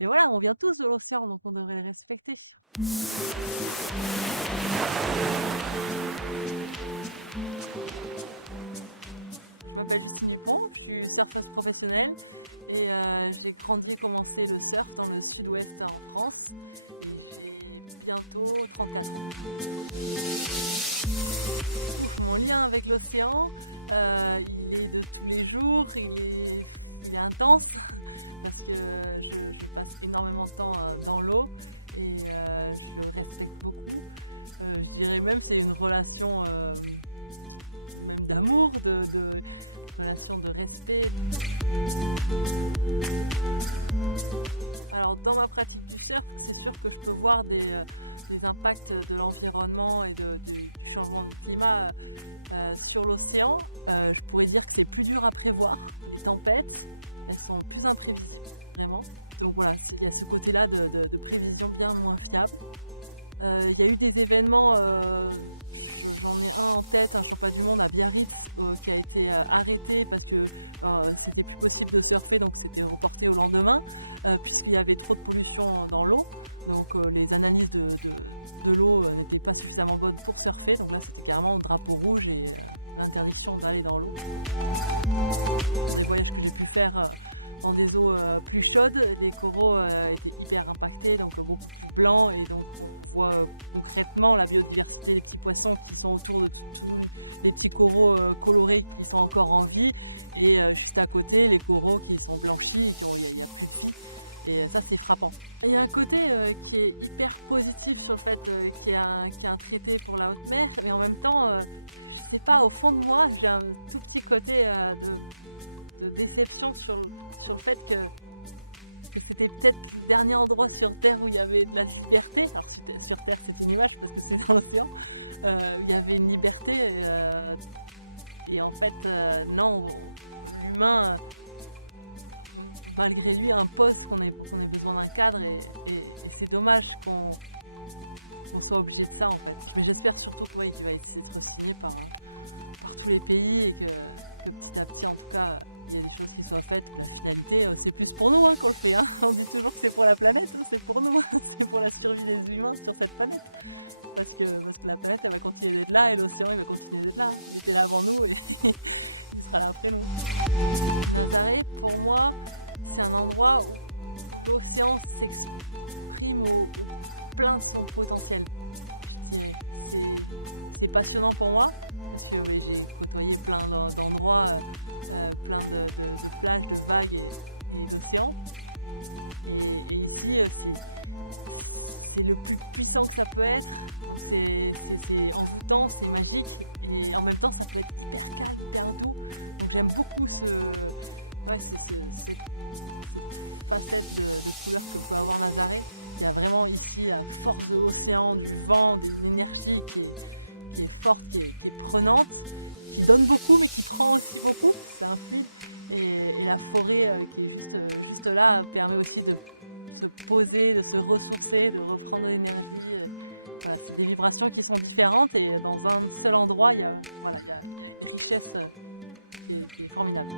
et voilà, on vient tous de l'océan, donc on devrait les respecter. Je m'appelle Justine Dupont, je suis surfeuse professionnelle et j'ai grandi et commencé le surf dans le sud-ouest en France et j'ai bientôt 34 ans. Ouf, mon lien avec l'océan, il est de tous les jours, il est intense parce que je passe énormément de temps, dans l'eau et je le respecte beaucoup. Je dirais même c'est une relation, même d'amour, de relation de respect. Alors dans ma pratique du surf, c'est sûr que je peux voir des impacts de l'environnement et du changement de climat, sur l'océan. Je pourrais dire que c'est plus dur à prévoir. Les tempêtes, elles sont plus imprévisibles, vraiment. Donc voilà, il y a ce côté-là de prévision bien moins fiable. Il y a eu des événements, j'en ai un en tête, un championnat du monde à Biarritz, qui a été, arrêté parce que, c'était plus possible de surfer, donc c'était reporté au lendemain, puisqu'il y avait trop de pollution dans l'eau. Donc, les analyses de l'eau, n'étaient pas suffisamment bonnes pour surfer. Donc là, c'était carrément drapeau rouge et l'interdiction d'aller dans l'eau. Sur des voyages que j'ai pu faire, dans des eaux, plus chaudes, les coraux, étaient hyper impactés, donc beaucoup plus blancs et donc on voit, concrètement la biodiversité des petits poissons qui sont autour de tous les petits coraux, colorés qui sont encore en vie et juste à côté, les coraux qui sont blanchis et il y a plus de vie et ça, c'est frappant. Il y a un côté, qui est hyper positif sur le fait, qu'il y ait un traité pour la haute mer, mais en même temps, je sais pas, au fond de moi, j'ai un tout petit côté, de déception sur le fait que c'était peut-être le dernier endroit sur terre où il y avait de la liberté. Alors sur terre, c'est une image parce que c'est dans l'océan, où il y avait une liberté et en fait, non, l'humain, malgré lui, impose qu'on ait besoin d'un cadre et c'est dommage qu'on soit obligé de ça, en fait. Mais j'espère surtout que, ouais, qu'il va être signé par tous les pays et que petit à petit, en tout cas, il y a des choses qui soient faites. La finalité, c'est plus pour nous, qu'on le fait, hein. On dit toujours que c'est pour la planète, hein, c'est pour nous, c'est pour la survie des humains sur cette planète. Parce que la planète, elle va continuer d'être là et l'océan, il va continuer d'être là. Il était là avant nous et il sera là après nous. Nazaré, pour moi, c'est un endroit où l'océan s'exprime au plein de son potentiel, je dirais. C'est passionnant pour moi parce que ouais, j'ai côtoyé plein d'endroits, plein de plages, de vagues et d'océans. Et ici, c'est le plus puissant que ça peut être. Donc c'est envoûtant, c'est magique et en même temps ça peut être hyper calme, hyper doux. Donc j'aime beaucoup cette facette de couleur que peut avoir Nazaré. Il y a vraiment ici la force de l'océan, du vent, d'une énergie qui est forte, qui est prenante, qui donne beaucoup mais qui prend aussi beaucoup. C'est un fluide. Et la forêt qui est juste là permet aussi de se poser, de se ressourcer, de reprendre de l'énergie. Voilà, c'est des vibrations qui sont différentes et dans un seul endroit, voilà, il y a une richesse qui est formidable.